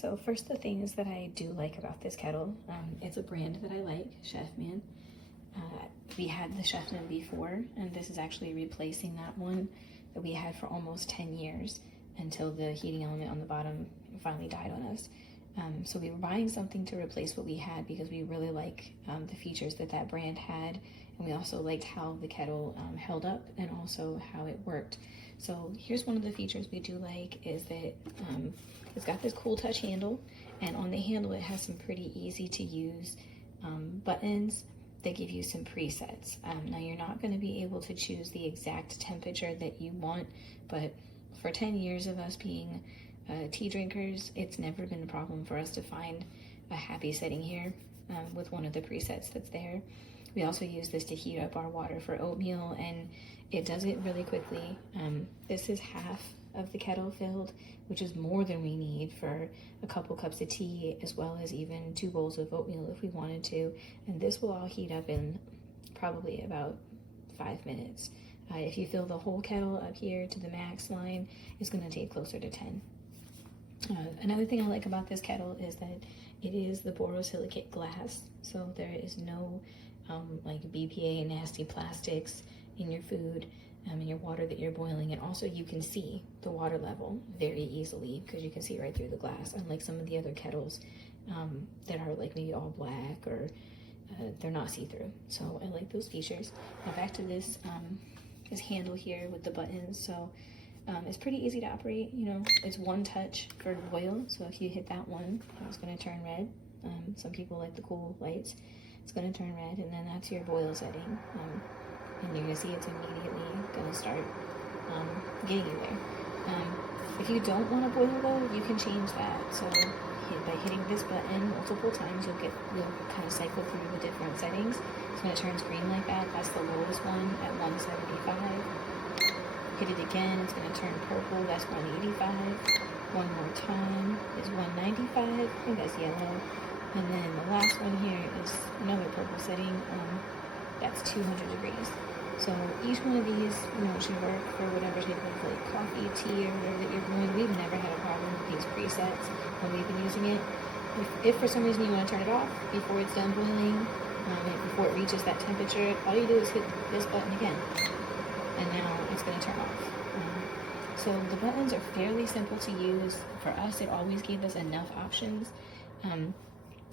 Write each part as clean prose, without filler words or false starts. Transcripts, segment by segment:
So first, the things that I do like about this kettle, it's a brand that I like, Chefman. We had the Chefman before, and this is actually replacing that one that we had for almost 10 years until the heating element on the bottom finally died on us. So we were buying something to replace what we had because we really like the features that that brand had, and we also liked how the kettle held up and also how it worked. So here's one of the features we do like is that it's got this cool touch handle, and on the handle it has some pretty easy to use buttons that give you some presets. Now you're not going to be able to choose the exact temperature that you want, but for 10 years of us being tea drinkers, it's never been a problem for us to find a happy setting here with one of the presets that's there. We also use this to heat up our water for oatmeal, and it does it really quickly. This is half of the kettle filled, which is more than we need for a couple cups of tea, as well as even 2 bowls of oatmeal if we wanted to. And this will all heat up in probably about 5 minutes. If you fill the whole kettle up here to the max line, it's going to take closer to 10. Another thing I like about this kettle is that it is the borosilicate glass, so there is no like BPA nasty plastics in your food, in your water that you're boiling. And also you can see the water level very easily because you can see right through the glass, unlike some of the other kettles that are like maybe all black or they're not see-through. So I like those features. Now back to this handle here with the buttons. So it's pretty easy to operate. You know, it's one touch for boil, so if you hit that one, it's going to turn red. Some people like the cool lights. It's going to turn red, and then that's your boil setting. And you're going to see it's immediately going to start getting you there. If you don't want to boil though, you can change that. So by hitting this button multiple times, you'll kind of cycle through the different settings. So when it turns green like that, that's the lowest one at 175. Hit it again, it's going to turn purple, that's 185. One more time is 195. I think that's yellow. And then the last one here is another purple setting. That's 200 degrees. So each one of these, should work for whatever type of like coffee, tea, or whatever that you're doing. We've never had a problem with these presets when we've been using it. If for some reason you want to turn it off before it's done boiling, before it reaches that temperature, all you do is hit this button again, and now it's going to turn off. So the buttons are fairly simple to use. For us, it always gave us enough options.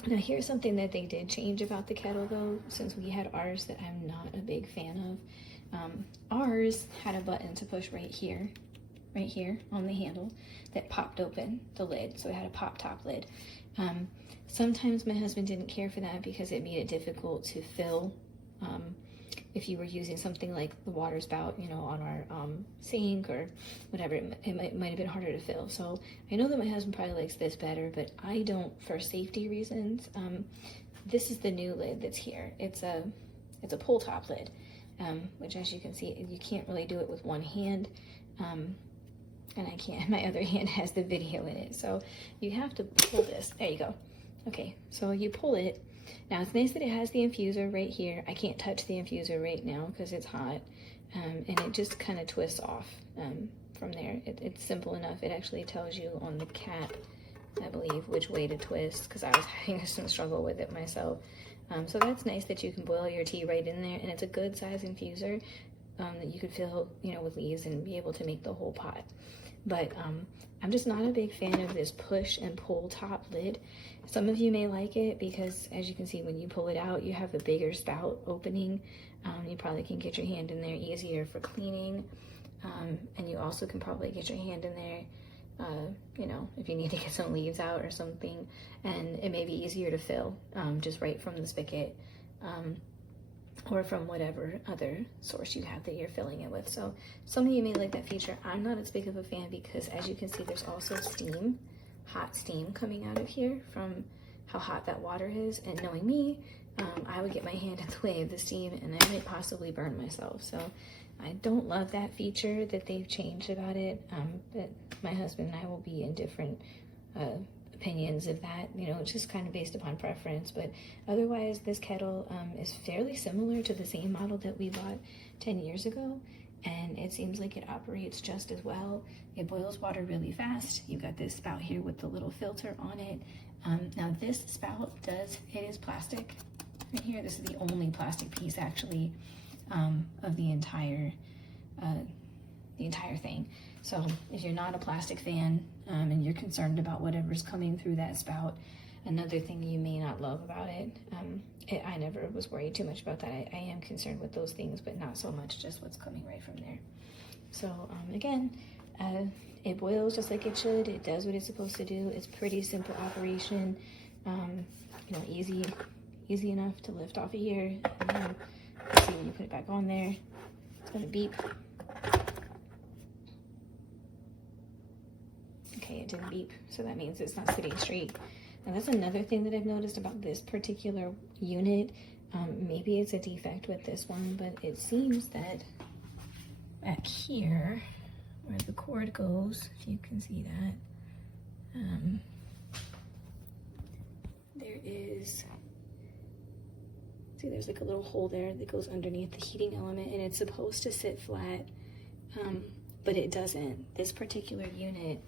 Now here's something that they did change about the kettle though, since we had ours that I'm not a big fan of. Ours had a button to push right here on the handle that popped open the lid, so it had a pop top lid. Sometimes my husband didn't care for that because it made it difficult to fill if you were using something like the water spout, on our sink or whatever. It might have been harder to fill. So I know that my husband probably likes this better, but I don't for safety reasons. This is the new lid that's here. It's a pull top lid, which, as you can see, you can't really do it with one hand. And I can't, my other hand has the video in it. So you have to pull this. There you go. Okay, so you pull it. Now it's nice that it has the infuser right here. I can't touch the infuser right now because it's hot, and it just kind of twists off from there. It's simple enough. It actually tells you on the cap, I believe, which way to twist, because I was having some struggle with it myself. So that's nice that you can boil your tea right in there, and it's a good size infuser that you could fill, with leaves and be able to make the whole pot. But I'm just not a big fan of this push and pull top lid. Some of you may like it because, as you can see, when you pull it out, you have a bigger spout opening. You probably can get your hand in there easier for cleaning. And you also can probably get your hand in there, if you need to get some leaves out or something. And it may be easier to fill just right from the spigot. Or from whatever other source you have that you're filling it with. So some of you may like that feature. I'm not as big of a fan because, as you can see, there's also steam, hot steam coming out of here from how hot that water is. And knowing me, I would get my hand in the way of the steam and I might possibly burn myself. So I don't love that feature that they've changed about it. But my husband and I will be in different opinions of that, it's just kind of based upon preference. But otherwise, this kettle is fairly similar to the same model that we bought 10 years ago, and it seems like it operates just as well. It boils water really fast. You've got this spout here with the little filter on it. Now this spout it is plastic right here. This is the only plastic piece actually of the entire thing. So if you're not a plastic fan and you're concerned about whatever's coming through that spout, another thing you may not love about it, I never was worried too much about that. I am concerned with those things, but not so much just what's coming right from there. So again, it boils just like it should. It does what it's supposed to do. It's pretty simple operation, easy enough to lift off of here. And then, let's see, when you put it back on there, it's gonna beep. Okay, it didn't beep, so that means it's not sitting straight. Now that's another thing that I've noticed about this particular unit. Maybe it's a defect with this one, but it seems that back here, where the cord goes, if you can see that, there's like a little hole there that goes underneath the heating element, and it's supposed to sit flat, but it doesn't. This particular unit,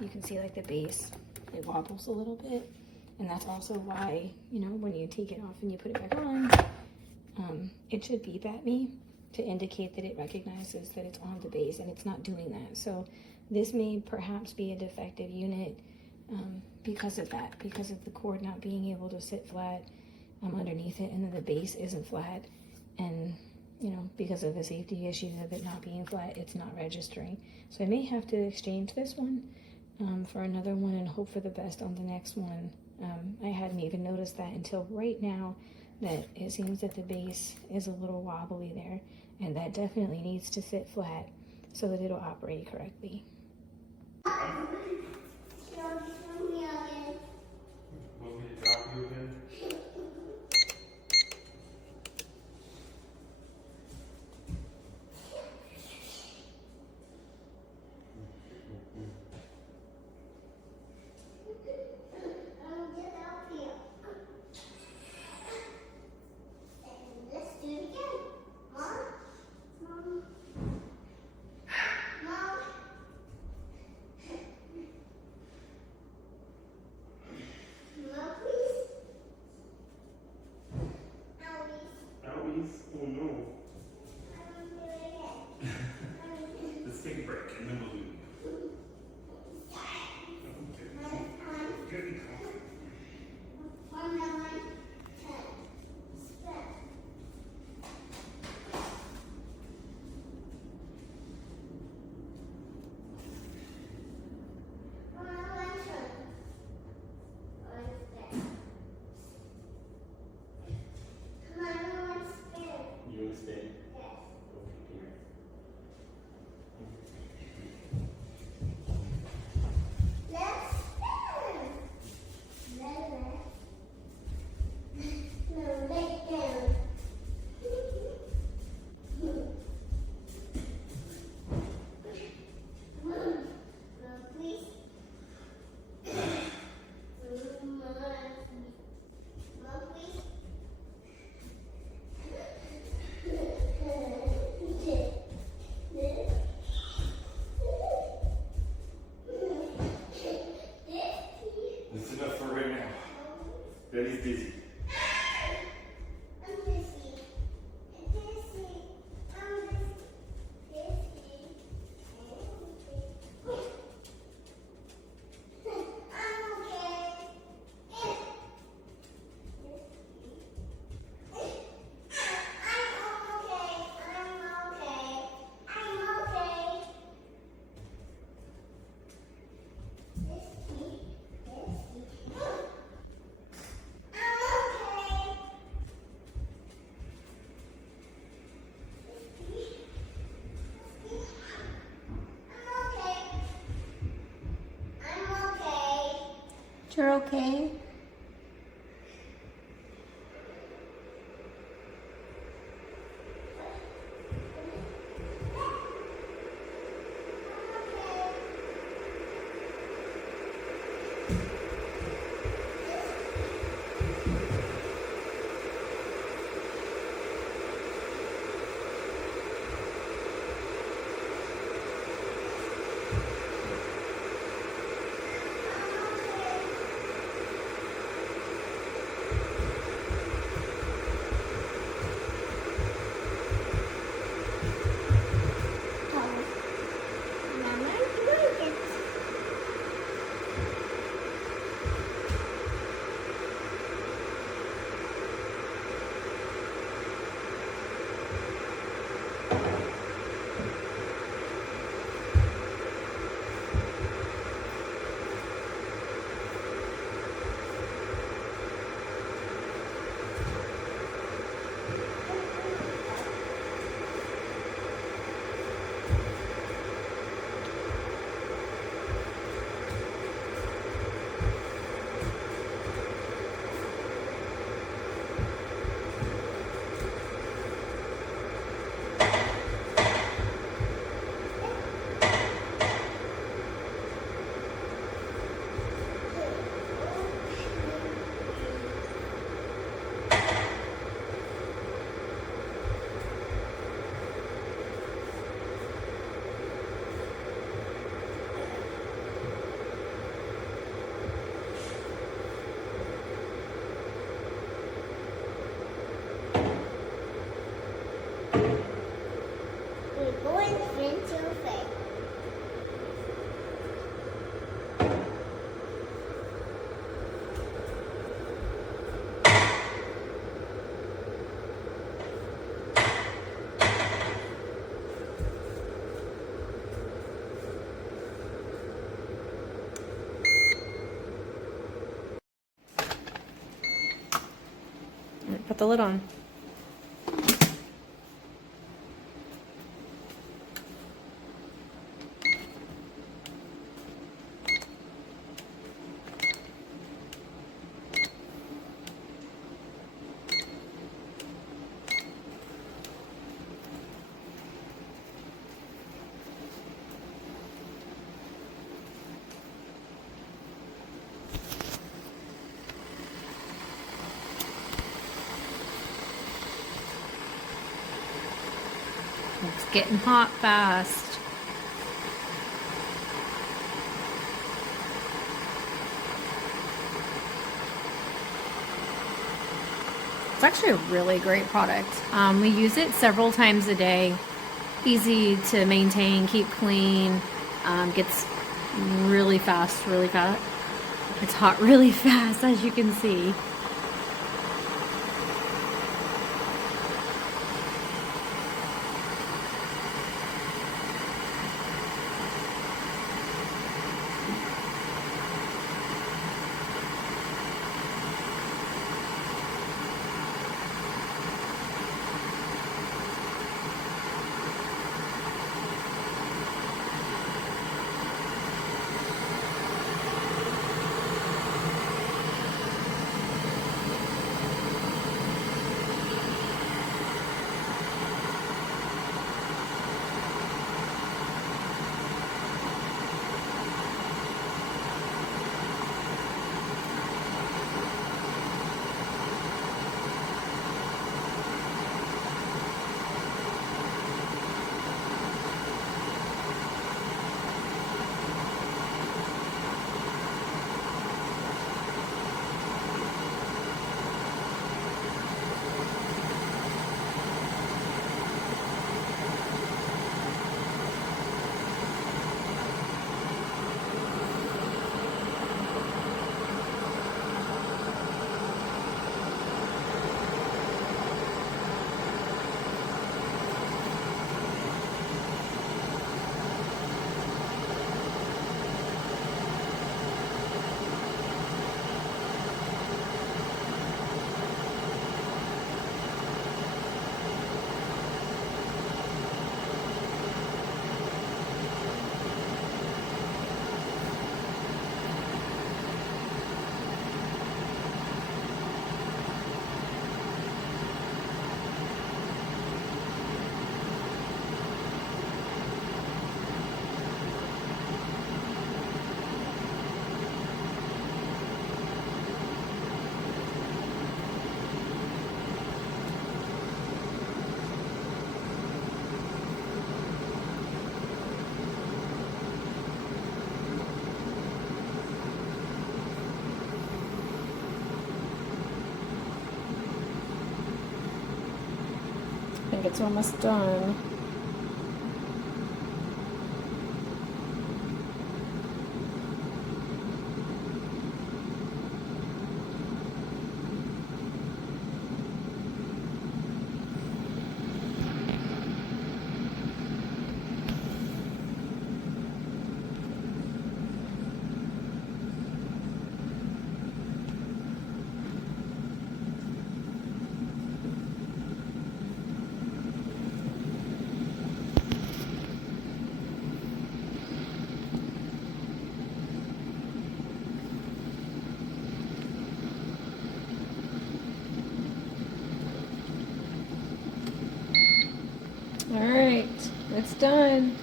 you can see like the base, it wobbles a little bit, and that's also why, when you take it off and you put it back on, it should beep at me to indicate that it recognizes that it's on the base, and it's not doing that. So this may perhaps be a defective unit because of that, because of the cord not being able to sit flat underneath it, and then the base isn't flat, and because of the safety issue of it not being flat, it's not registering. So I may have to exchange this one for another one and hope for the best on the next one. I hadn't even noticed that until right now, that it seems that the base is a little wobbly there, and that definitely needs to sit flat so that it'll operate correctly. Want me to drop you again? Oh no. Let's take a break and then we'll do it. Good. You want to stay? That's enough for right now. Daddy's busy. You're okay? the lid on. It's getting hot fast. It's actually a really great product. We use it several times a day. Easy to maintain, keep clean. Gets really fast, really fast. It's hot really fast, as you can see. I think it's almost done. All right, it's done.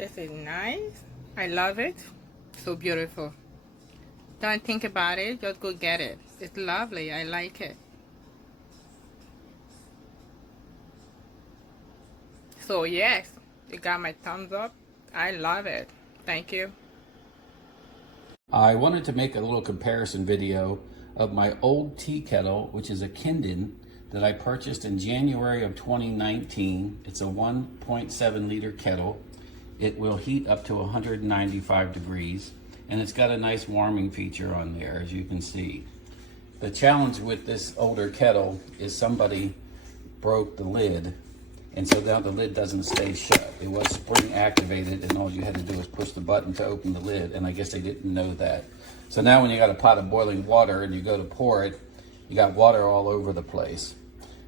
This is nice. I love it. So beautiful. Don't think about it. Just go get it. It's lovely. I like it. So yes, you got my thumbs up. I love it. Thank you. I wanted to make a little comparison video of my old tea kettle, which is a Kinden that I purchased in January of 2019. It's a 1.7 liter kettle. It will heat up to 195 degrees, and it's got a nice warming feature on there, as you can see. The challenge with this older kettle is somebody broke the lid, and so now the lid doesn't stay shut. It was spring activated, and all you had to do was push the button to open the lid, and I guess they didn't know that. So now when you got a pot of boiling water and you go to pour it, you got water all over the place.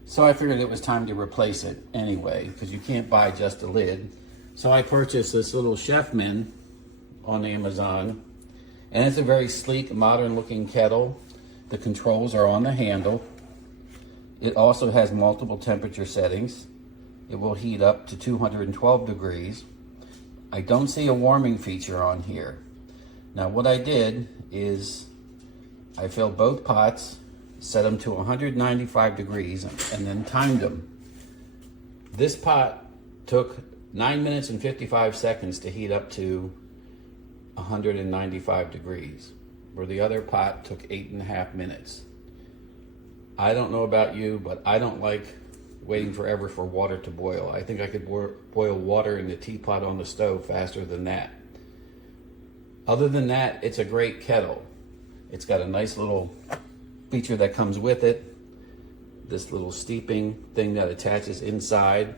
So I figured it was time to replace it anyway, because you can't buy just a lid. So I purchased this little Chefman on Amazon, and it's a very sleek, modern looking kettle. The controls are on the handle. It also has multiple temperature settings. It will heat up to 212 degrees. I don't see a warming feature on here. Now what I did is I filled both pots, set them to 195 degrees, and then timed them. This pot took 9 minutes and 55 seconds to heat up to 195 degrees, where the other pot took 8.5 minutes. I don't know about you, but I don't like waiting forever for water to boil. I think I could boil water in the teapot on the stove faster than that. Other than that, it's a great kettle. It's got a nice little feature that comes with it. This little steeping thing that attaches inside,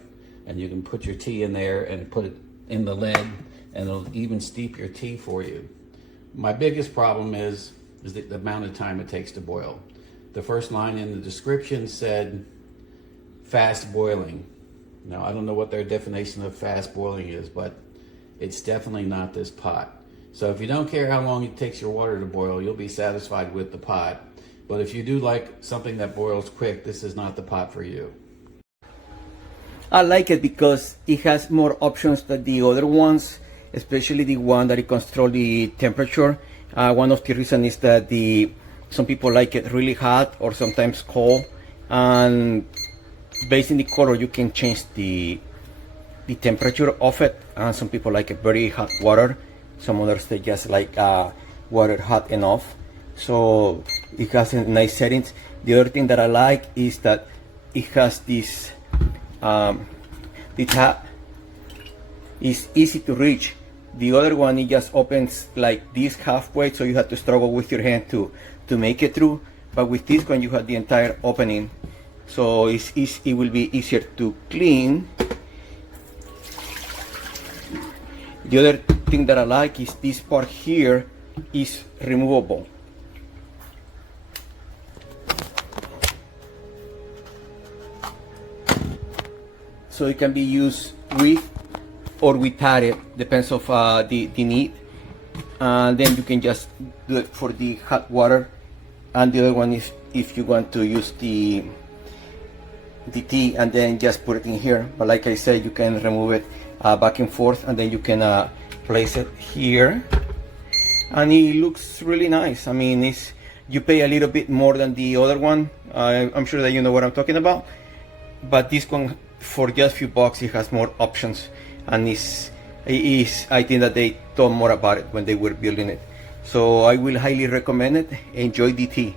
and you can put your tea in there and put it in the lid, and it'll even steep your tea for you. My biggest problem is the amount of time it takes to boil. The first line in the description said fast boiling. Now, I don't know what their definition of fast boiling is, but it's definitely not this pot. So if you don't care how long it takes your water to boil, you'll be satisfied with the pot. But if you do like something that boils quick, this is not the pot for you. I like it because it has more options than the other ones, especially the one that it controls the temperature. One of the reasons is that some people like it really hot or sometimes cold, and based on the color you can change the temperature of it. Some people like it very hot water, some others they just like water hot enough. So it has a nice settings. The other thing that I like is that it has this the tap is easy to reach. The other one, it just opens like this halfway, so you have to struggle with your hand to make it through. But with this one, you have the entire opening, so it will be easier to clean. The other thing that I like is this part here is removable. So it can be used with or without it, depends of the need. And then you can just do it for the hot water. And the other one is if you want to use the tea and then just put it in here. But like I said, you can remove it back and forth, and then you can place it here. And it looks really nice. I mean, you pay a little bit more than the other one. I'm sure that you know what I'm talking about. But this one, for just a few bucks, it has more options, and I think that they thought more about it when they were building it. So I will highly recommend it. Enjoy the tea.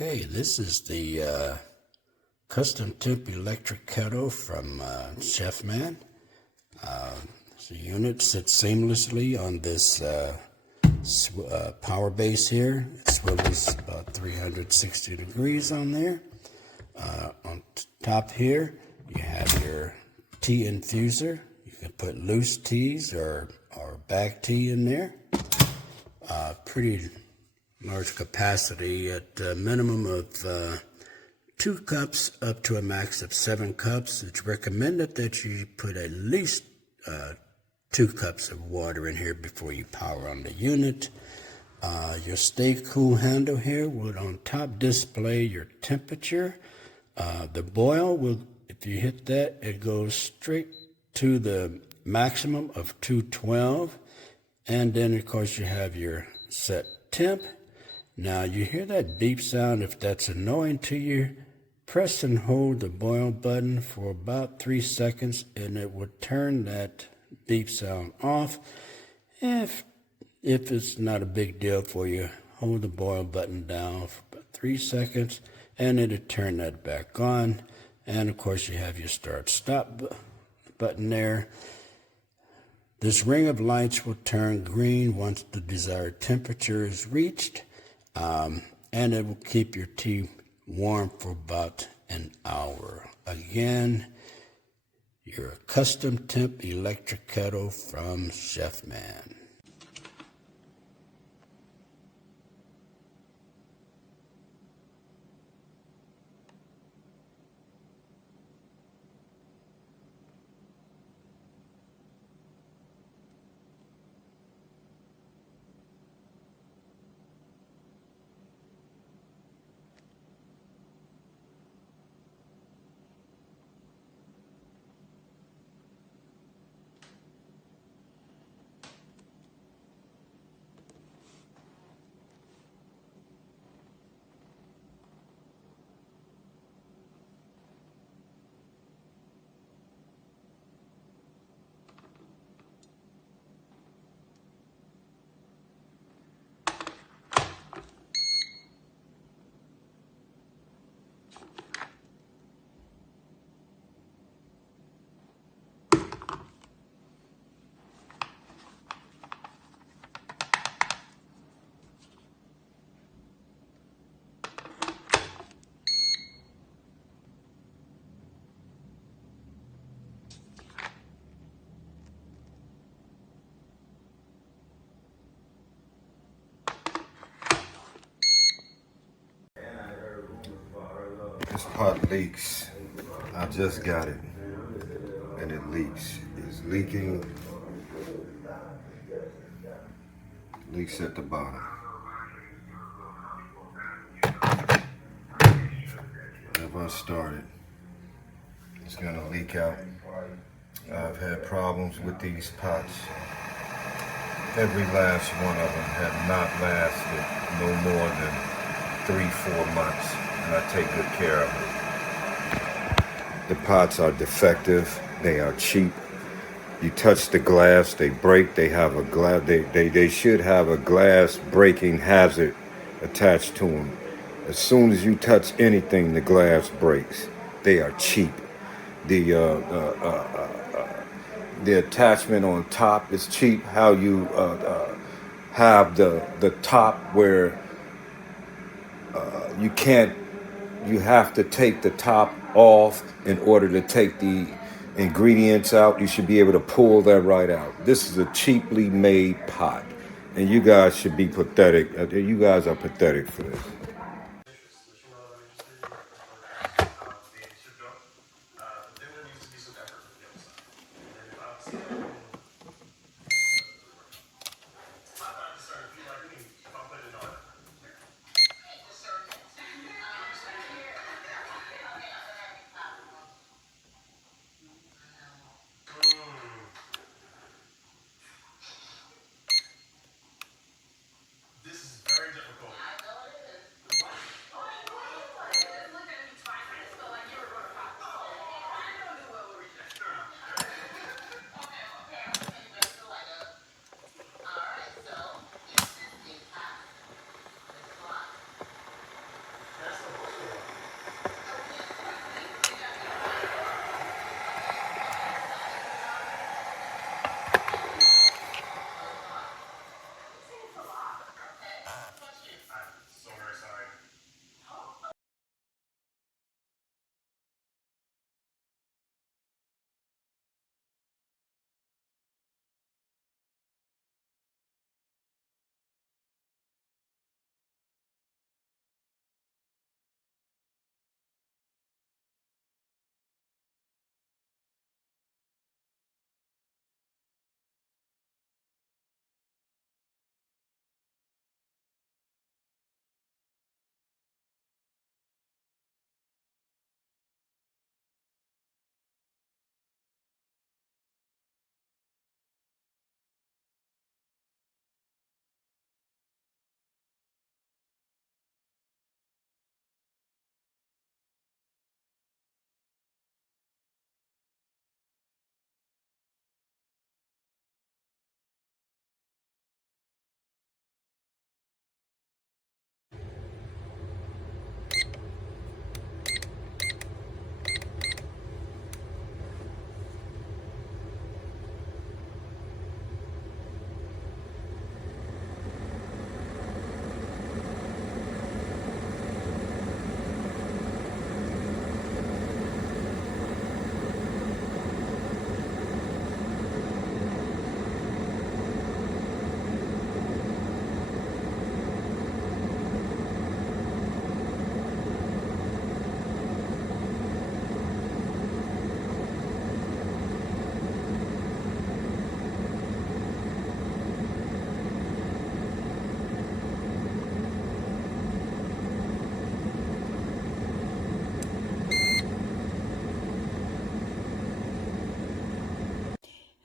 Okay, this is the custom temp electric kettle from Chefman. The unit sits seamlessly on this power base here. It swivels about 360 degrees on there. On top here, you have your tea infuser. You can put loose teas or bag tea in there. Pretty large capacity at a minimum of 2 cups up to a max of 7 cups. It's recommended that you put at least 2 cups of water in here before you power on the unit. Your stay cool handle here will on top display your temperature. The boil will, if you hit that, it goes straight to the maximum of 212. And then of course you have your set temp. Now you hear that beep sound. If that's annoying to you, press and hold the boil button for about 3 seconds and it will turn that beep sound off. If it's not a big deal for you, hold the boil button down for about 3 seconds and it'll turn that back on. And of course you have your start stop button there. This ring of lights will turn green once the desired temperature is reached, and it will keep your tea warm for about an hour. Again, your custom temp electric kettle from Chefman. This pot leaks. I just got it, and it leaks. It's leaking. Leaks at the bottom. Whenever I start it, it's gonna leak out. I've had problems with these pots. Every last one of them have not lasted no more than 3-4 months, and I take good care of them. The pots are defective. They are cheap. You touch the glass, they break. They have a glass. They should have a glass breaking hazard attached to them. As soon as you touch anything, the glass breaks. They are cheap. The attachment on top is cheap. How you have the top where you have to take the top off in order to take the ingredients out. You should be able to pull that right out. This is a cheaply made pot, and you guys should be pathetic. You guys are pathetic for this. This is very difficult.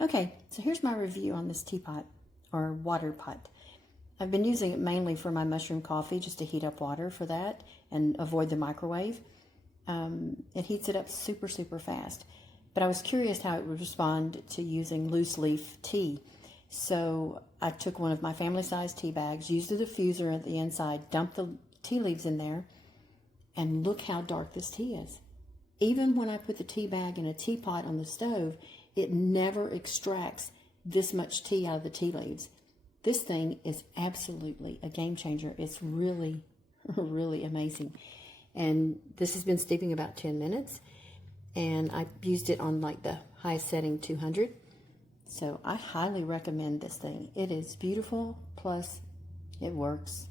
Okay, so here's my review on this teapot or water pot. I've been using it mainly for my mushroom coffee, just to heat up water for that and avoid the microwave. It heats it up super, super fast. But I was curious how it would respond to using loose leaf tea. So I took one of my family size tea bags, used a diffuser at the inside, dumped the tea leaves in there, and look how dark this tea is. Even when I put the tea bag in a teapot on the stove, it never extracts this much tea out of the tea leaves. This thing is absolutely a game changer. It's really, really amazing. And this has been steeping about 10 minutes. And I used it on like the highest setting, 200. So I highly recommend this thing. It is beautiful, plus it works.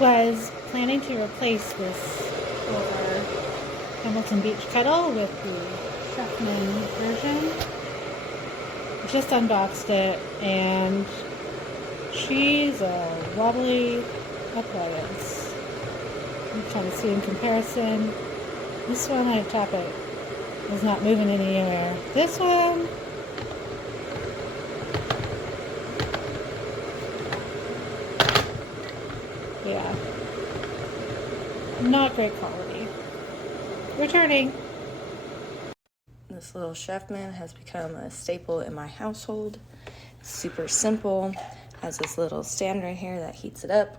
Was planning to replace this over Hamilton Beach kettle with the Chefman version. Just unboxed it, and she's a wobbly appliance. I'm trying to see in comparison. This one, I tap it, is not moving anywhere. This one, yeah, not great quality. Returning. This little Chefman has become a staple in my household. It's super simple. Has this little stand right here that heats it up.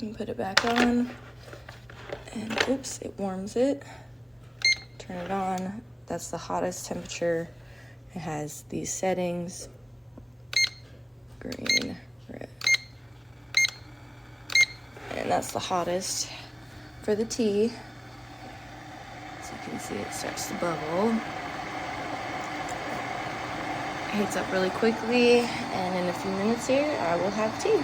You put it back on, and oops, it warms it. Turn it on. That's the hottest temperature. It has these settings: green, red, and that's the hottest for the tea. So you can see it starts to bubble. It heats up really quickly, and in a few minutes here, I will have tea.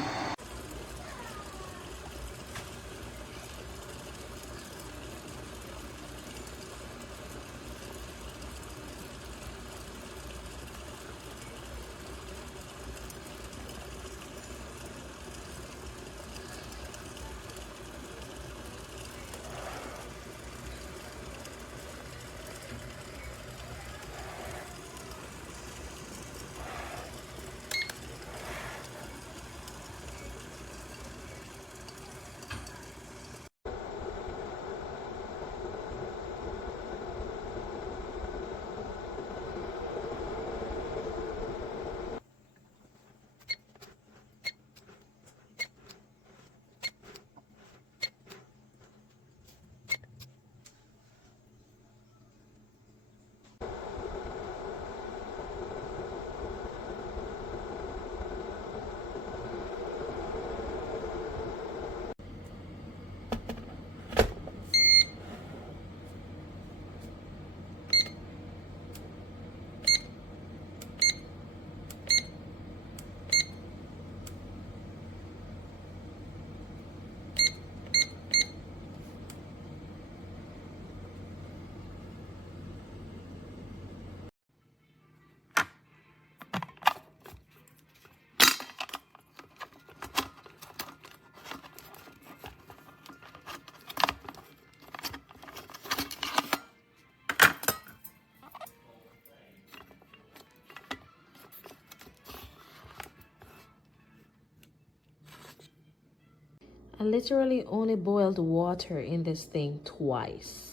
I literally only boiled water in this thing twice.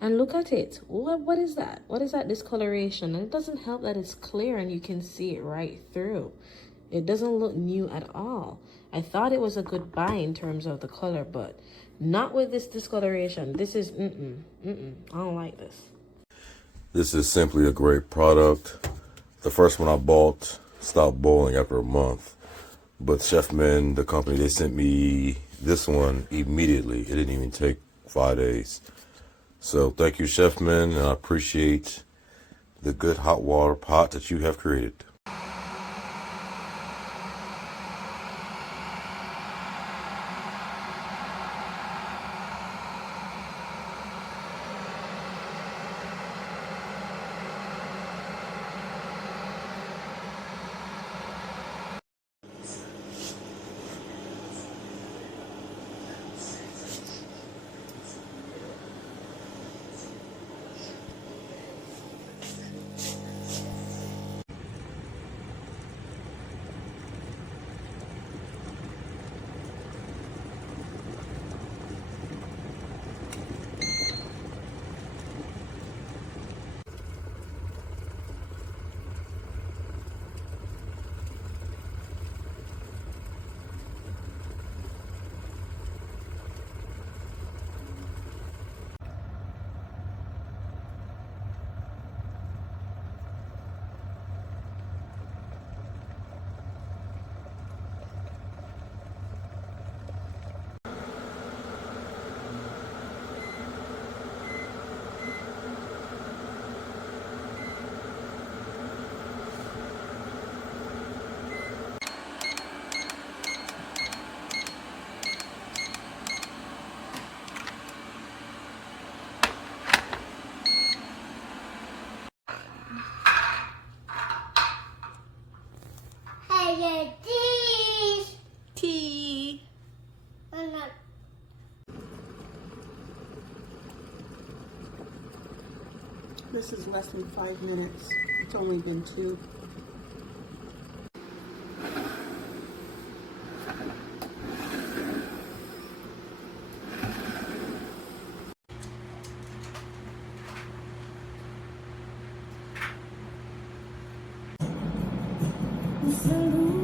And look at it. What is that? What is that discoloration? And it doesn't help that it's clear and you can see it right through. It doesn't look new at all. I thought it was a good buy in terms of the color, but not with this discoloration. This is, I don't like this. This is simply a great product. The first one I bought stopped boiling after a month. But Chefman, the company, they sent me this one immediately. It didn't even take 5 days. So thank you, Chefman, and I appreciate the good hot water pot that you have created. Tea. This is less than 5 minutes. It's only been 2. Salud,